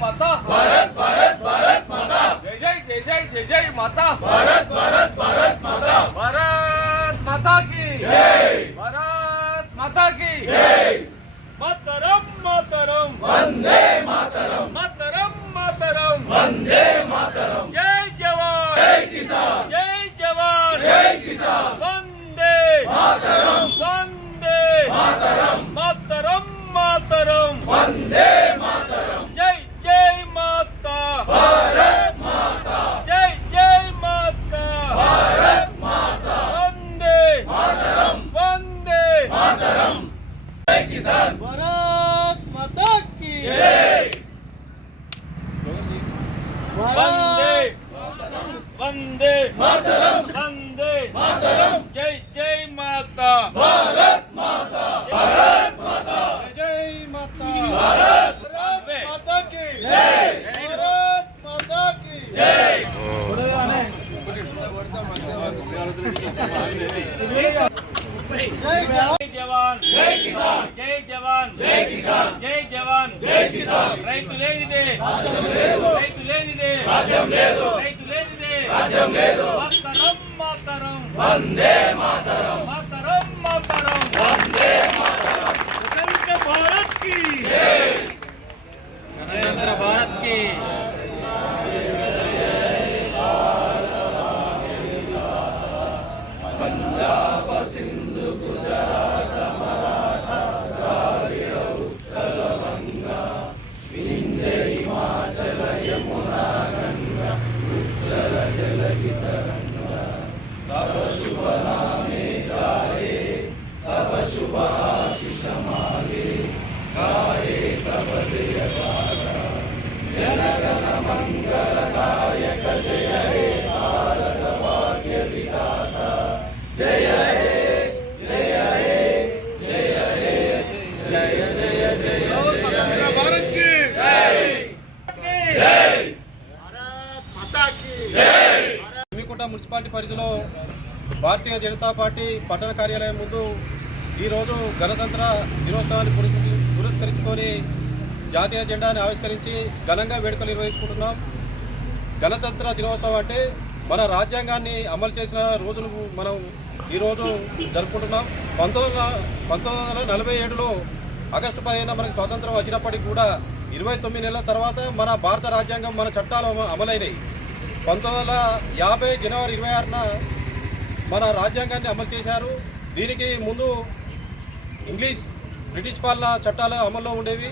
माता। भारत भारत भारत माता जय जय जय जय जय जय माता। भारत भारत भारत माता भारत माता की। जय भारत माता की। जय मातरम मातरम। वंदे मातरम मातरम। मातरम वंदे मातरम जय जवान। जय किसान जय जवान। जय किसान वंदे। मातरम वंदे। मातरम मातरम। मातरम वंदे వందే మాతరం వందే మాతరం జై జై మాతా భారత్ మాతా భారత్ మాతా జై మాతా భారత్ మాతా కి జై భారత్ మాతా కి జై జై జవాన్ జై కిసాన్ జై జవాన్ జై కిసాన్ జై జవాన్ జై కిసాన్ రైతు లేనిదే రైతు లేనిదే రాజ్యం లేదు మాతరం మాతరం. వందే మాతరం పరిధిలో భారతీయ జనతా పార్టీ పట్టణ కార్యాలయం ముందు ఈరోజు గణతంత్ర దినోత్సవాన్ని పురస్కరించుకొని జాతీయ జెండాని ఆవిష్కరించి ఘనంగా వేడుకలు నిర్వహించుకుంటున్నాం. గణతంత్ర దినోత్సవం అంటే మన రాజ్యాంగాన్ని అమలు చేసిన రోజులు మనం ఈరోజు జరుపుకుంటున్నాం. పంతొమ్మిది పంతొమ్మిది వందల నలభై ఏడులో ఆగస్టు పదిహేను మనకి స్వాతంత్రం వచ్చినప్పటికీ కూడా ఇరవై తొమ్మిది నెలల తర్వాత మన భారత రాజ్యాంగం మన చట్టాలు అమ- అమలైనవి పంతొమ్మిది వందల యాభై జనవరి ఇరవై ఆరున మన రాజ్యాంగాన్ని అమలు చేశారు. దీనికి ముందు ఇంగ్లీష్ బ్రిటిష్ పాలన చట్టాలు అమల్లో ఉండేవి.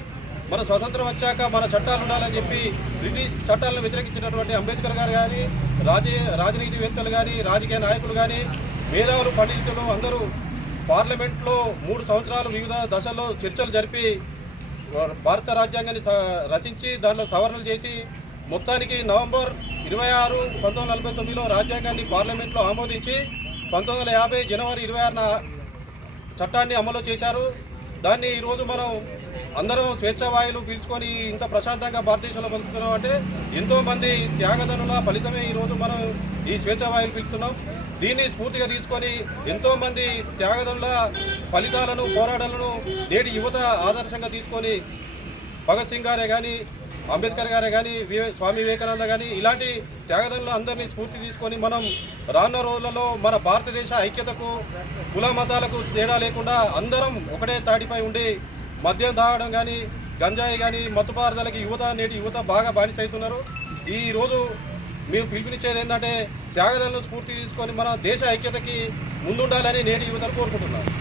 మన స్వతంత్రం వచ్చాక మన చట్టాలు ఉండాలని చెప్పి బ్రిటిష్ చట్టాలను వ్యతిరేకించినటువంటి అంబేద్కర్ గారు కానీ రాజీ రాజనీతివేత్తలు కానీ రాజకీయ నాయకులు కానీ మేధావులు పండితులు అందరూ పార్లమెంట్లో మూడు సంవత్సరాలు వివిధ దశల్లో చర్చలు జరిపి భారత రాజ్యాంగాన్ని స- రచించి దానిలో సవరణలు చేసి మొత్తానికి నవంబర్ ఇరవై ఆరు పంతొమ్మిది వందల నలభై తొమ్మిదిలో రాజ్యాంగాన్ని పార్లమెంట్లో ఆమోదించి పంతొమ్మిది వందల యాభై జనవరి ఇరవై ఆరున చట్టాన్ని అమలు చేశారు. దాన్ని ఈరోజు మనం అందరం స్వేచ్ఛావాయులు పీల్చుకొని ఇంత ప్రశాంతంగా భారతదేశంలో బతుకుతున్నాం అంటే ఎంతోమంది త్యాగదనుల ఫలితమే ఈరోజు మనం ఈ స్వేచ్ఛావాయులు పీల్చుతున్నాం. దీన్ని స్ఫూర్తిగా తీసుకొని ఎంతోమంది త్యాగదనుల ఫలితాలను పోరాటాలను నేటి యువత ఆదర్శంగా తీసుకొని భగత్ సింగ్ గారే కానీ అంబేద్కర్ గారే కానీ వివే స్వామి వివేకానంద కానీ ఇలాంటి త్యాగదనులు అందరినీ స్ఫూర్తి తీసుకొని మనం రానున్న రోజులలో మన భారతదేశ ఐక్యతకు కుల మతాలకు తేడా లేకుండా అందరం ఒకటే తాటిపై ఉండి మద్యం తాగడం కానీ గంజాయి కానీ మత్తుపారుదలకి యువత నేటి యువత బాగా బానిసైతున్నారు. అవుతున్నారు ఈ రోజు మేము పిలుపునిచ్చేది ఏంటంటే త్యాగదలను స్ఫూర్తి తీసుకొని మన దేశ ఐక్యతకి ముందుండాలని నేటి యువతను కోరుకుంటున్నాను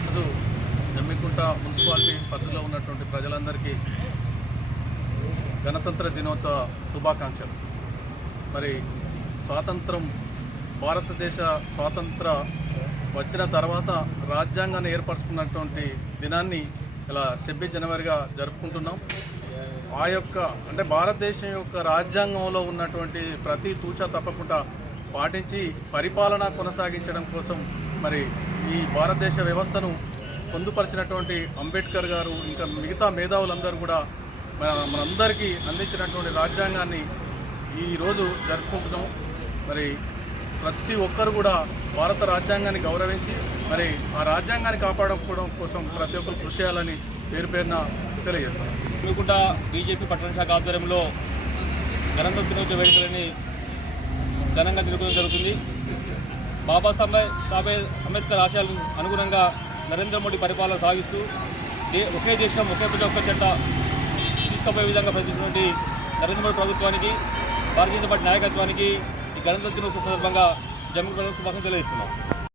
జమ్మికుంట మున్సిపాలిటీ పరిధిలో ఉన్నటువంటి ప్రజలందరికీ గణతంత్ర దినోత్సవ శుభాకాంక్షలు. మరి స్వాతంత్రం భారతదేశ స్వాతంత్ర వచ్చిన తర్వాత రాజ్యాంగాన్ని ఏర్పరచుకున్నటువంటి దినాన్ని ఇలా ఛబ్బీస్ జనవరిగా జరుపుకుంటున్నాం. ఆ యొక్క అంటే భారతదేశం యొక్క రాజ్యాంగంలో ఉన్నటువంటి ప్రతి తూచ తప్పకుండా పాటించి పరిపాలన కొనసాగించడం కోసం మరి ఈ భారతదేశ వ్యవస్థను పొందుపరిచినటువంటి అంబేద్కర్ గారు ఇంకా మిగతా మేధావులందరూ కూడా మనందరికీ అందించినటువంటి రాజ్యాంగాన్ని ఈరోజు జరుపుకుంటున్నాం. మరి ప్రతి ఒక్కరు కూడా భారత రాజ్యాంగాన్ని గౌరవించి మరి ఆ రాజ్యాంగాన్ని కాపాడుకోవడం కోసం ప్రతి ఒక్కరు కృషి చేయాలని పేరు పేరున తెలియజేస్తాను మిగుట బీజేపీ పట్టణ శాఖ ఆధ్వర్యంలో గణతంత్ర దినోత్సవ వేడుకలని ఘనంగా జరుపుకోవడం జరుగుతుంది. బాబాసాహెబ్ సాహెబ్ అంబేద్కర్ ఆశయాలకు అనుగుణంగా నరేంద్ర మోడీ పరిపాలన సాగిస్తూ ఒకే దేశం ఒకే ప్రజ ఒక్క చట్ట తీసుకుపోయే విధంగా ప్రయత్నిస్తున్నటువంటి నరేంద్ర మోడీ ప్రభుత్వానికి భారతీయ జనతా పార్టీ నాయకత్వానికి ఈ గణతంత్ర దినోత్సవ సందర్భంగా జమ్మూ ప్రజలకు శుభాకాంక్షలు తెలియజేస్తున్నాం.